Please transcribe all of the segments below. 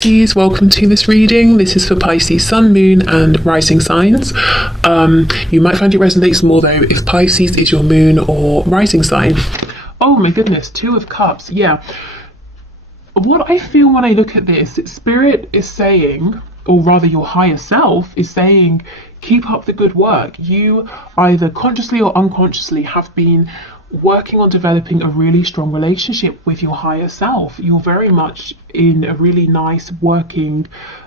Pisces, welcome to this reading. This is for Pisces, Sun, Moon and Rising signs. You might find it resonates more though if Pisces is your moon or rising sign. Oh my goodness, Two of Cups. Yeah. What I feel when I look at this, Spirit is saying, or rather your higher self is saying, keep up the good work. You either consciously or unconsciously have been working on developing a really strong relationship with your higher self. You're very much in a really nice working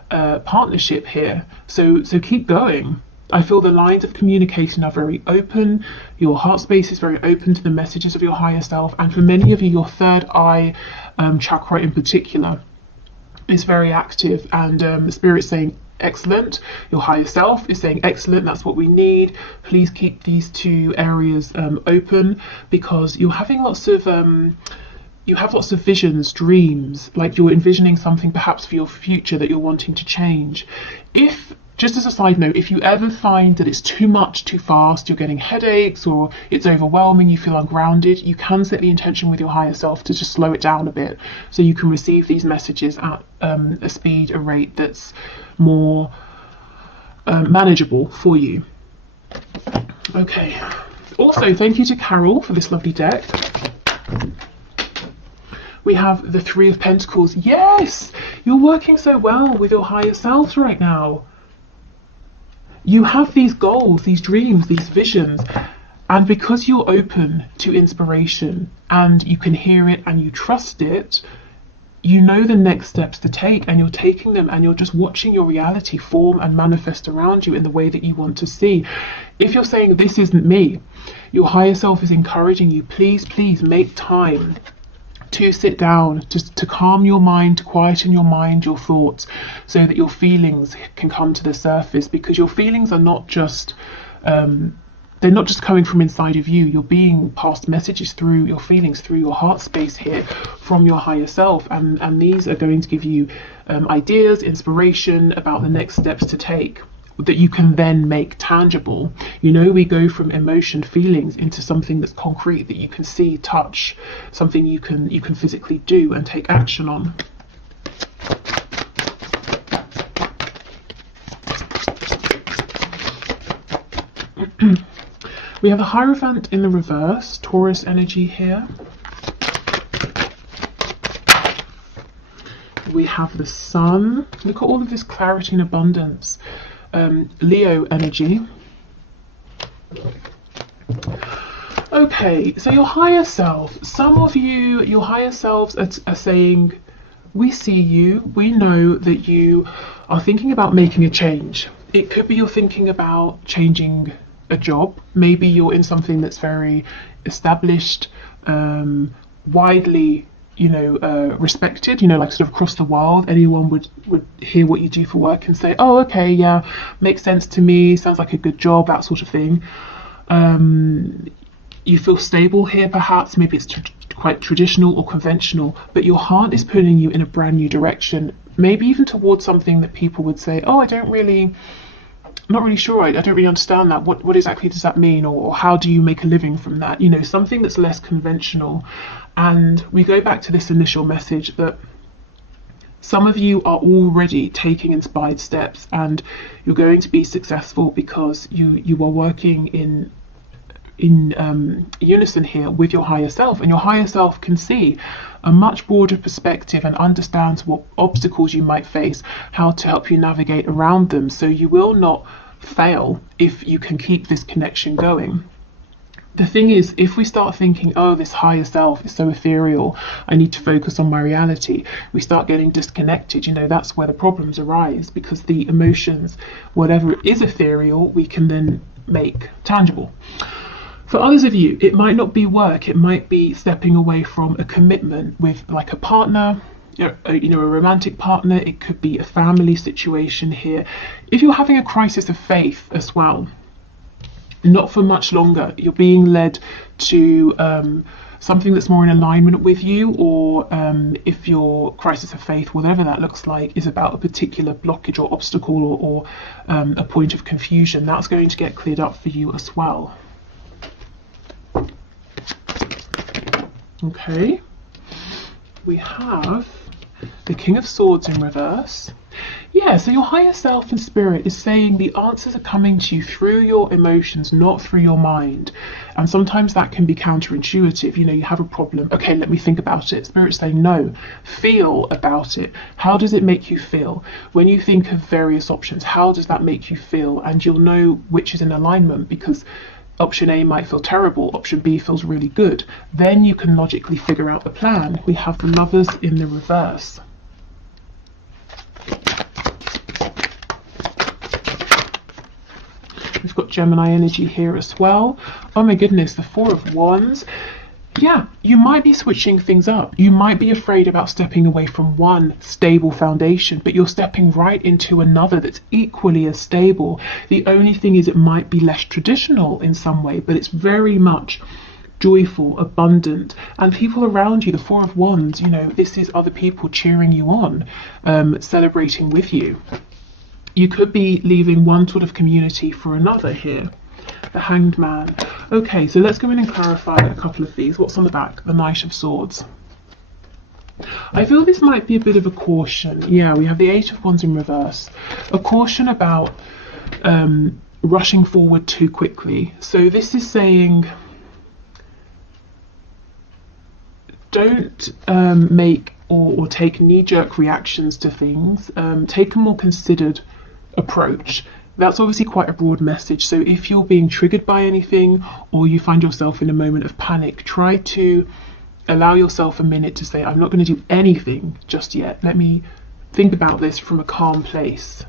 partnership here. So keep going. I feel the lines of communication are very open. Your heart space is very open to the messages of your higher self. And for many of you, your third eye chakra in particular is very active, and Spirit's saying excellent. Your higher self is saying excellent, that's what we need. Please keep these two areas open, because you're having lots of you have lots of visions, dreams, like you're envisioning something perhaps for your future that you're wanting to change. If, just as a side note, if you ever find that it's too much too fast, you're getting headaches or it's overwhelming, you feel ungrounded, you can set the intention with your higher self to just slow it down a bit so you can receive these messages at a speed, a rate that's more manageable for you. Okay. Also, thank you to Carol for this lovely deck. We have the Three of Pentacles. Yes! You're working so well with your higher selves right now. You have these goals, these dreams, these visions, and because you're open to inspiration and you can hear it and you trust it, you know the next steps to take, and you're taking them, and you're just watching your reality form and manifest around you in the way that you want to see. If you're saying this isn't me, your higher self is encouraging you, please make time to sit down, just to calm your mind, to quieten your mind, your thoughts, so that your feelings can come to the surface, because your feelings are not just they're not just coming from inside of you. You're being passed messages through your feelings, through your heart space here, from your higher self, and these are going to give you ideas, inspiration about the next steps to take that you can then make tangible. You know, we go from emotion, feelings, into something that's concrete, that you can see, touch, something you can physically do and take action on. We have a Hierophant in the reverse, Taurus energy here. We have the Sun. Look at all of this clarity and abundance. Leo energy. Okay, so your higher self. Some of you, your higher selves are saying, we see you, we know that you are thinking about making a change. It could be you're thinking about changing a job. Maybe you're in something that's very established, widely, respected, like sort of across the world. Anyone would hear what you do for work and say, oh, okay, yeah, makes sense to me, sounds like a good job, that sort of thing. You feel stable here, perhaps. Maybe it's quite traditional or conventional, but your heart is pulling you in a brand new direction, maybe even towards something that people would say, oh, I'm not really sure, I don't really understand that. What exactly does that mean? Or how do you make a living from that? Something that's less conventional. And we go back to this initial message that some of you are already taking inspired steps, and you're going to be successful because you are working in unison here with your higher self, and your higher self can see a much broader perspective and understands what obstacles you might face, how to help you navigate around them, so you will not fail if you can keep this connection going. The thing is, if we start thinking, oh, this higher self is so ethereal, I need to focus on my reality, we start getting disconnected. That's where the problems arise, because the emotions, whatever is ethereal, we can then make tangible. For others of you, it might not be work, it might be stepping away from a commitment with like a partner, a romantic partner. It could be a family situation here. If you're having a crisis of faith as well, not for much longer, you're being led to something that's more in alignment with you, or if your crisis of faith, whatever that looks like, is about a particular blockage or obstacle or a point of confusion, that's going to get cleared up for you as well. Okay, we have The King of Swords in reverse. Yeah, so your higher self and spirit is saying the answers are coming to you through your emotions, not through your mind. And sometimes that can be counterintuitive. You know, you have a problem. Okay, let me think about it. Spirit's saying, no, feel about it. How does it make you feel? When you think of various options, how does that make you feel? And you'll know which is in alignment, because option A might feel terrible, option B feels really good. Then you can logically figure out the plan. We have the Lovers in the reverse. We've got Gemini energy here as well. Oh my goodness, the Four of Wands. Yeah, you might be switching things up. You might be afraid about stepping away from one stable foundation, but you're stepping right into another that's equally as stable. The only thing is it might be less traditional in some way, but it's very much joyful, abundant, and people around you, the Four of Wands, you know, this is other people cheering you on, celebrating with you. You could be leaving one sort of community for another here. The Hanged Man. Okay, so let's go in and clarify a couple of these. What's on the back? The Knight of Swords. I feel this might be a bit of a caution. Yeah, we have the Eight of Wands in reverse. A caution about rushing forward too quickly. So this is saying, don't make or take knee-jerk reactions to things. Take a more considered approach. That's obviously quite a broad message. So if you're being triggered by anything, or you find yourself in a moment of panic, try to allow yourself a minute to say, I'm not going to do anything just yet. Let me think about this from a calm place.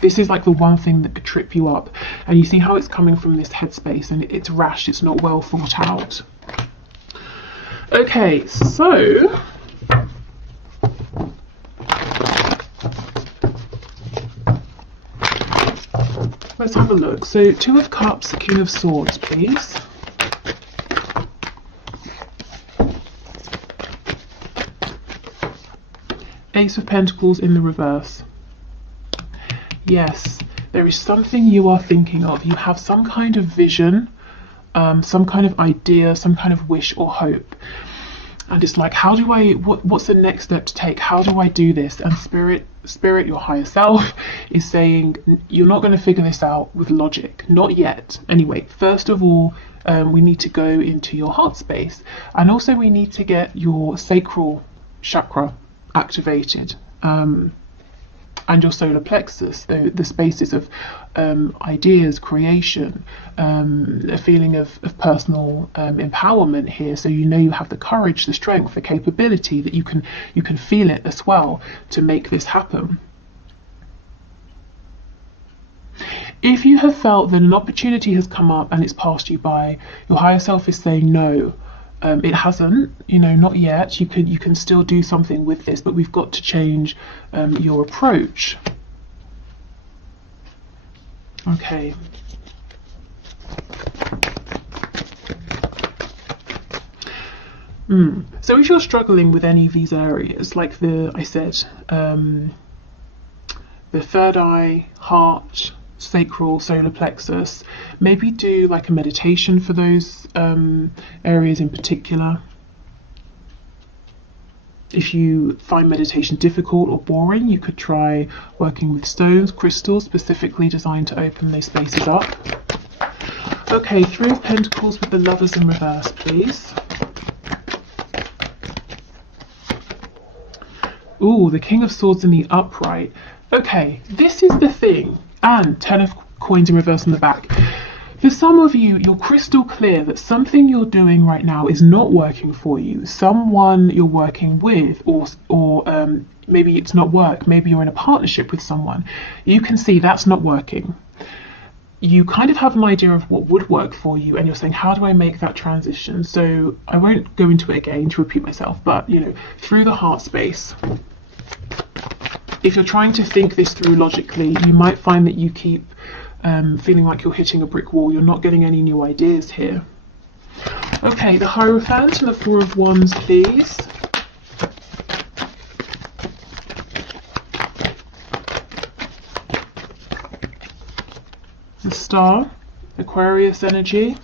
This is like the one thing that could trip you up. And you see how it's coming from this headspace, and it's rash, it's not well thought out. Okay, so let's have a look. So Two of Cups, King of Swords, please. Ace of Pentacles in the reverse. Yes, there is something you are thinking of. You have some kind of vision, some kind of idea, some kind of wish or hope. And it's like, how do I, what's the next step to take? How do I do this? And spirit, your higher self, is saying, you're not going to figure this out with logic. Not yet. Anyway, first of all, we need to go into your heart space. And also we need to get your sacral chakra activated. And your solar plexus, the spaces of ideas, creation, a feeling of personal empowerment here. So you know you have the courage, the strength, the capability, that you can feel it as well to make this happen. If you have felt that an opportunity has come up and it's passed you by, your higher self is saying no. It hasn't, you know, not yet. You can still do something with this, but we've got to change your approach. Okay. So if you're struggling with any of these areas, like I said, the third eye, heart, sacral, solar plexus, maybe do like a meditation for those areas in particular. If you find meditation difficult or boring, you could try working with stones, crystals specifically designed to open those spaces up. Okay, Three of Pentacles with the Lovers in reverse, please. Ooh, the King of Swords in the upright. Okay, this is the thing. And 10 of Coins in reverse on the back. For some of you, you're crystal clear that something you're doing right now is not working for you. Someone you're working with, or maybe it's not work, maybe you're in a partnership with someone. You can see that's not working. You kind of have an idea of what would work for you, and you're saying, how do I make that transition? So I won't go into it again to repeat myself, but you know, through the heart space, if you're trying to think this through logically, you might find that you keep feeling like you're hitting a brick wall. You're not getting any new ideas here. Okay, the Hierophant and the Four of Wands, please. The Star, Aquarius energy.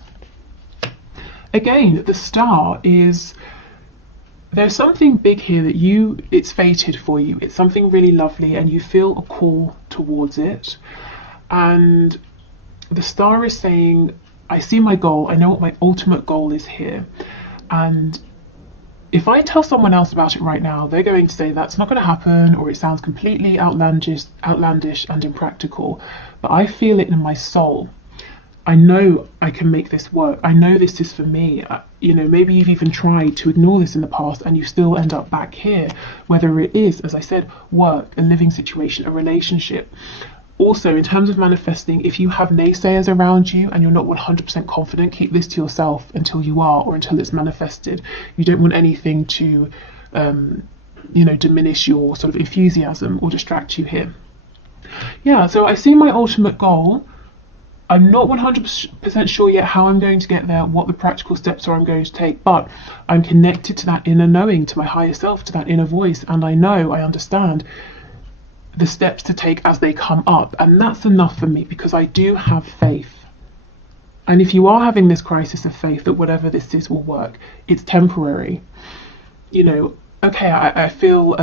Again, the Star is there's something big here that it's fated for you. It's something really lovely and you feel a call towards it. And the star is saying, I see my goal, I know what my ultimate goal is here. And if I tell someone else about it right now, they're going to say that's not going to happen, or it sounds completely outlandish and impractical. But I feel it in my soul. I know I can make this work. I know this is for me. Maybe you've even tried to ignore this in the past and you still end up back here, whether it is, as I said, work, a living situation, a relationship. Also, in terms of manifesting, if you have naysayers around you and you're not 100% confident, keep this to yourself until you are, or until it's manifested. You don't want anything to, diminish your sort of enthusiasm or distract you here. Yeah, so I see my ultimate goal. I'm not 100% sure yet how I'm going to get there, what the practical steps are I'm going to take, but I'm connected to that inner knowing, to my higher self, to that inner voice, and I understand the steps to take as they come up, and that's enough for me because I do have faith. And if you are having this crisis of faith that whatever this is will work, it's temporary. Okay, I feel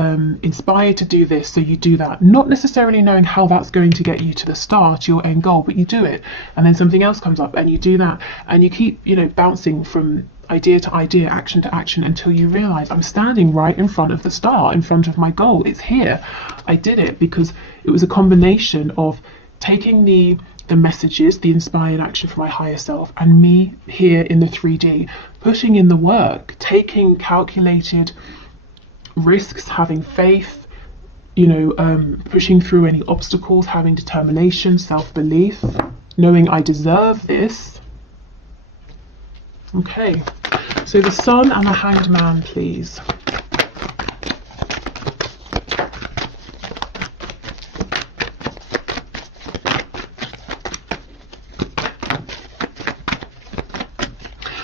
inspired to do this, so you do that, not necessarily knowing how that's going to get you to the start, your end goal, but you do it, and then something else comes up and you do that, and you keep bouncing from idea to idea, action to action, until you realize I'm standing right in front of the star, in front of my goal. It's here. I did it because it was a combination of taking the messages, the inspired action from my higher self, and me here in the 3D, putting in the work, taking calculated risks, having faith, pushing through any obstacles, having determination, self-belief, knowing I deserve this. Okay, so the Sun and the Hanged Man, please.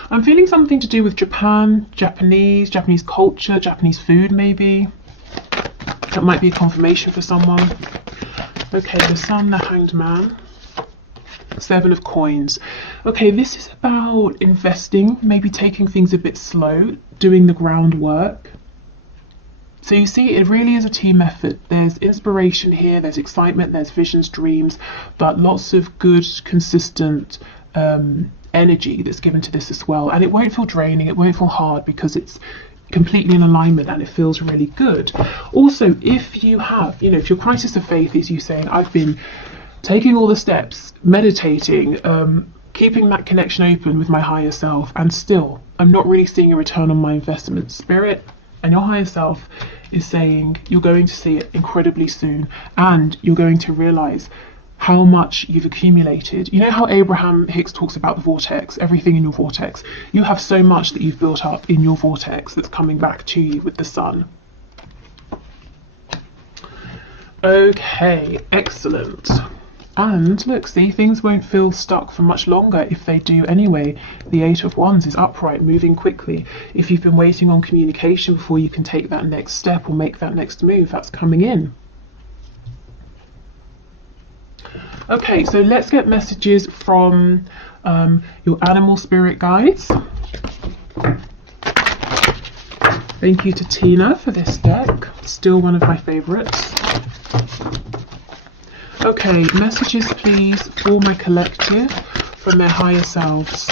I'm feeling something to do with Japan, Japanese culture, Japanese food maybe. That might be a confirmation for someone. Okay, the Sun, the Hanged Man. 7 of Coins. Okay, this is about investing, maybe taking things a bit slow, doing the groundwork. So you see, it really is a team effort. There's inspiration here, there's excitement, there's visions, dreams, but lots of good, consistent energy that's given to this as well. And it won't feel draining, it won't feel hard because it's completely in alignment and it feels really good. Also, if you have, if your crisis of faith is you saying, I've been taking all the steps, meditating, keeping that connection open with my higher self, and still I'm not really seeing a return on my investment. Spirit and your higher self is saying you're going to see it incredibly soon, and you're going to realize how much you've accumulated. You know how Abraham Hicks talks about the vortex, everything in your vortex? You have so much that you've built up in your vortex that's coming back to you with the Sun. Okay, excellent. And look, see, things won't feel stuck for much longer if they do anyway. The 8 of Wands is upright, moving quickly. If you've been waiting on communication before you can take that next step or make that next move, that's coming in. Okay, so let's get messages from your animal spirit guides. Thank you to Tina for this deck. Still one of my favorites. Okay, messages please for my collective from their higher selves.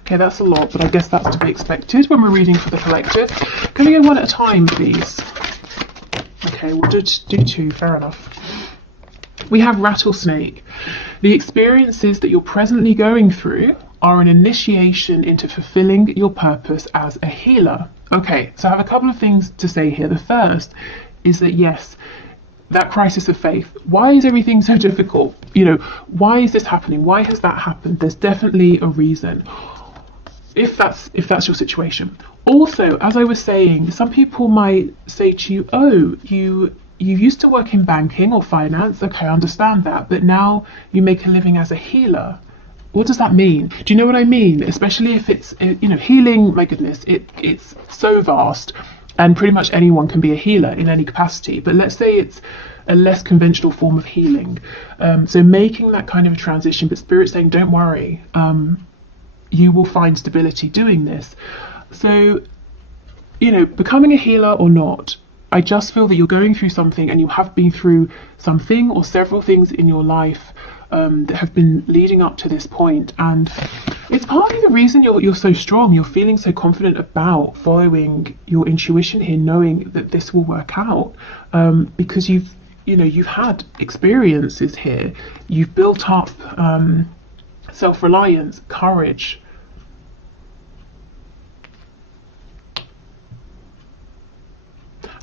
Okay, that's a lot, but I guess that's to be expected when we're reading for the collective. Can we go one at a time, please? Okay, we'll do 2, fair enough. We have Rattlesnake. The experiences that you're presently going through are an initiation into fulfilling your purpose as a healer. Okay, so I have a couple of things to say here. The first is that yes, that crisis of faith, why is everything so difficult? Why is this happening? Why has that happened? There's definitely a reason, if that's your situation. Also, as I was saying, some people might say to you, oh, you used to work in banking or finance. Okay, I understand that, but now you make a living as a healer. What does that mean? Do you know what I mean? Especially if it's, healing, my goodness, it's so vast. And pretty much anyone can be a healer in any capacity. But let's say it's a less conventional form of healing. So making that kind of a transition, but Spirit saying, don't worry, you will find stability doing this. So, you know, becoming a healer or not, I just feel that you're going through something, and you have been through something or several things in your life that have been leading up to this point, and it's partly the reason you're so strong. You're feeling so confident about following your intuition here, knowing that this will work out, because you've had experiences here. You've built up self-reliance, courage.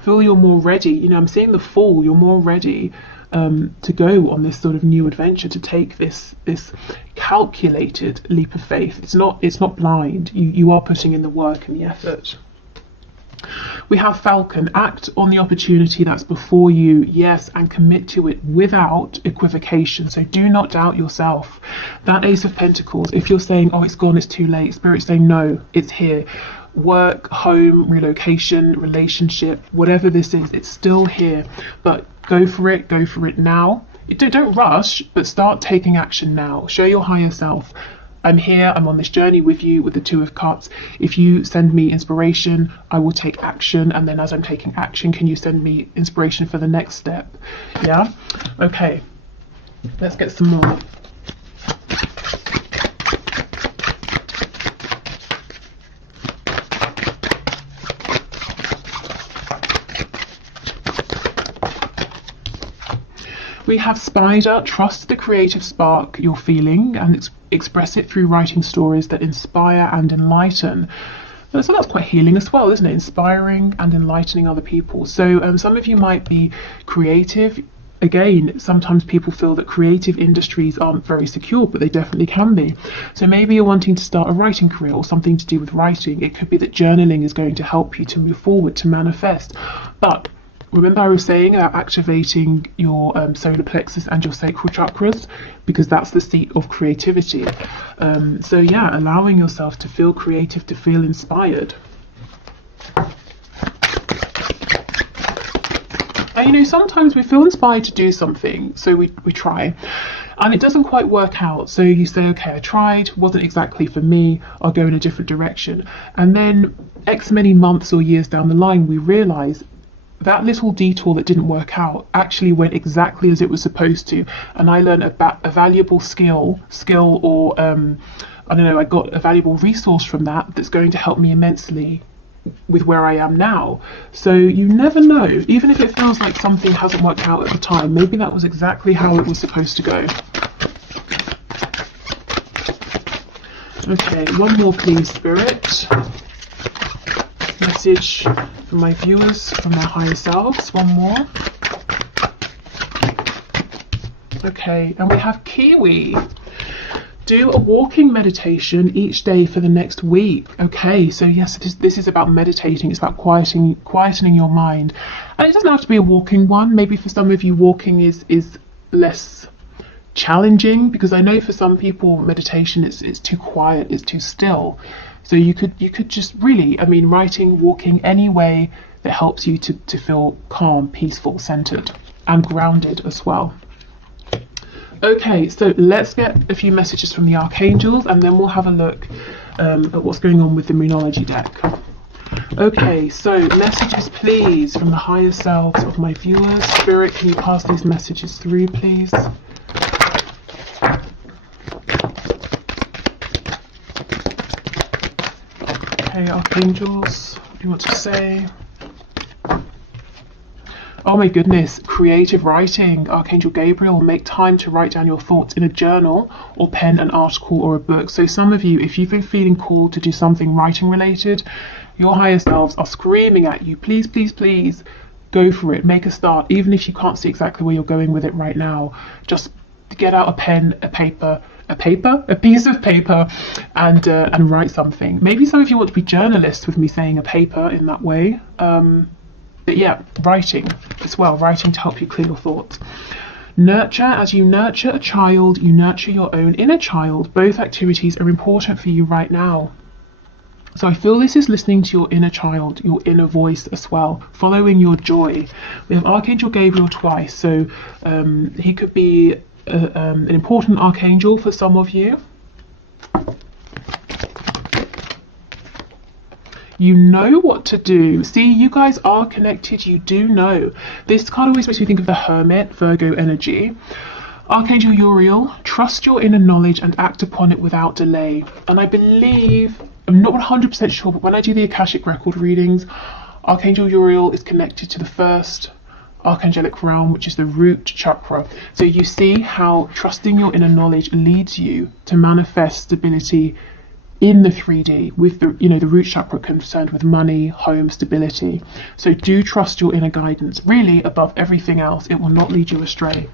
Feel you're more ready. You know, I'm seeing the Fool. You're more ready to go on this sort of new adventure, to take this calculated leap of faith. It's not blind. You are putting in the work and the effort. We have Falcon. Act on the opportunity that's before you, yes, and commit to it without equivocation. So do not doubt yourself. That Ace of Pentacles, if you're saying, oh, it's gone, it's too late, Spirit's saying, no, it's here. Work, home, relocation, relationship, whatever this is, it's still here. But go for it now. Don't rush, but start taking action now. Show your higher self, I'm here, I'm on this journey with you, with the Two of Cups. If you send me inspiration, I will take action, and then as I'm taking action, can you send me inspiration for the next step? Yeah? Okay, let's get some more. We have Spider. Trust the creative spark you're feeling and express it through writing stories that inspire and enlighten. So that's quite healing as well, isn't it? Inspiring and enlightening other people. So some of you might be creative. Again, sometimes people feel that creative industries aren't very secure, but they definitely can be. So maybe you're wanting to start a writing career or something to do with writing. It could be that journaling is going to help you to move forward, to manifest. But remember, I was saying about activating your solar plexus and your sacral chakras, because that's the seat of creativity. So yeah, allowing yourself to feel creative, to feel inspired. And you know, sometimes we feel inspired to do something, so we try, and it doesn't quite work out. So you say, okay, I tried, wasn't exactly for me, I'll go in a different direction. And then X many months or years down the line, we realise that little detour that didn't work out actually went exactly as it was supposed to, and I learned a valuable skill or I don't know, I got a valuable resource from that's going to help me immensely with where I am now. So you never know, even if it feels like something hasn't worked out at the time, maybe that was exactly how it was supposed to go. Okay, one more please, Spirit. Message for my viewers, from their higher selves. One more. Okay, and we have Kiwi. Do a walking meditation each day for the next week. Okay, so yes, this is about meditating. It's about quietening your mind. And it doesn't have to be a walking one. Maybe for some of you, walking is less challenging, because I know for some people meditation it's too quiet, it's too still. So you could just really, I mean, writing, walking, any way that helps you to feel calm, peaceful, centered, and grounded as well. Okay, so let's get a few messages from the archangels, and then we'll have a look at what's going on with the Moonology deck. Okay, so messages please from the higher selves of my viewers. Spirit, can you pass these messages through, please? Okay, archangels, what do you want to say? Oh my goodness, creative writing. Archangel Gabriel, make time to write down your thoughts in a journal or pen an article or a book. So some of you, if you've been feeling called to do something writing related, your higher selves are screaming at you, please, please, please, go for it, make a start. Even if you can't see exactly where you're going with it right now, just get out a pen, a piece of paper, and write something. Maybe some of you want to be journalists with me saying a paper in that way. But yeah, writing as well, writing to help you clear your thoughts. Nurture. As you nurture a child, you nurture your own inner child. Both activities are important for you right now. So I feel this is listening to your inner child, your inner voice as well, following your joy. We have Archangel Gabriel twice, so he could be an important archangel for some of you. You know what to do. See, you guys are connected. You do know. This card always makes me think of the Hermit, Virgo energy. Archangel Uriel, trust your inner knowledge and act upon it without delay. And I believe, I'm not 100% sure, but when I do the Akashic record readings, Archangel Uriel is connected to the first archangelic realm, which is the root chakra. So you see how trusting your inner knowledge leads you to manifest stability in the 3D, with the, you know, the root chakra concerned with money, home, stability. So do trust your inner guidance. Really, above everything else, it will not lead you astray.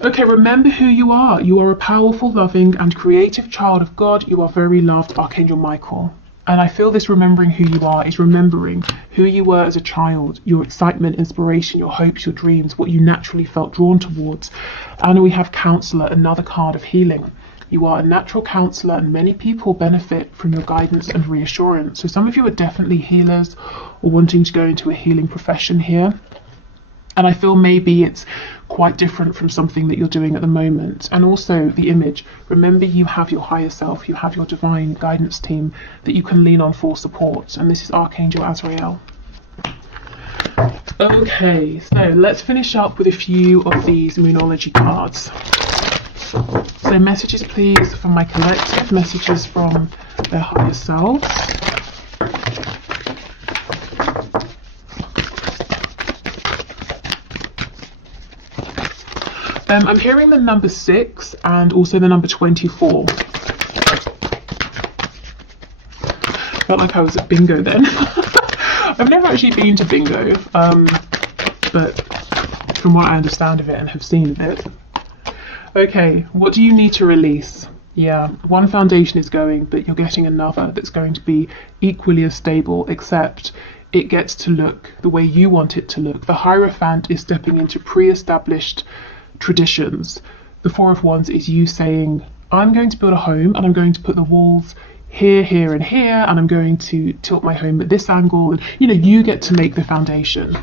Okay, remember who you are. You are a powerful, loving and creative child of God. You are very loved, Archangel Michael. And I feel this remembering who you are is remembering who you were as a child, your excitement, inspiration, your hopes, your dreams, what you naturally felt drawn towards. And we have Counselor, another card of healing. You are a natural counsellor and many people benefit from your guidance and reassurance. So some of you are definitely healers or wanting to go into a healing profession here. And I feel maybe it's quite different from something that you're doing at the moment. And also the image. Remember, you have your higher self, you have your divine guidance team that you can lean on for support. And this is Archangel Azrael. Okay, so let's finish up with a few of these Moonology cards. So messages please from my collective, messages from their higher selves. I'm hearing the number 6 and also the number 24. Felt like I was at bingo then. I've never actually been to bingo, but from what I understand of it and have seen of it. Okay, what do you need to release? Yeah, one foundation is going, but you're getting another that's going to be equally as stable, except it gets to look the way you want it to look. The Hierophant is stepping into pre-established traditions. The Four of Wands is you saying, I'm going to build a home and I'm going to put the walls here, here and here, and I'm going to tilt my home at this angle. And you know, you get to make the foundation.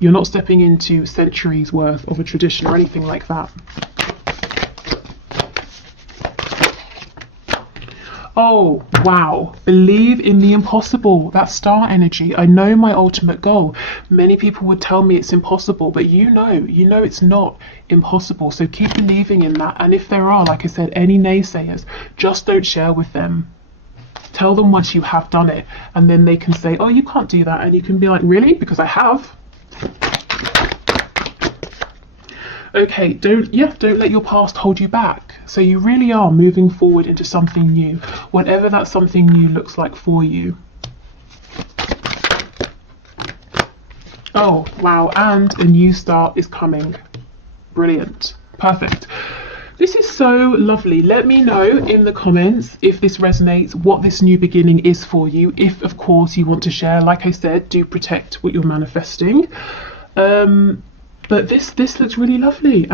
You're not stepping into centuries worth of a tradition or anything like that. Oh, wow. Believe in the impossible. That star energy. I know my ultimate goal. Many people would tell me it's impossible, but you know it's not impossible. So keep believing in that. And if there are, like I said, any naysayers, just don't share with them. Tell them once you have done it, and then they can say, oh, you can't do that. And you can be like, really? Because I have. Okay, don't let your past hold you back. So you really are moving forward into something new, whatever that something new looks like for you. Oh, wow, and a new start is coming. Brilliant. Perfect. This is so lovely. Let me know in the comments if this resonates, what this new beginning is for you. If, of course, you want to share, like I said, do protect what you're manifesting. But this looks really lovely.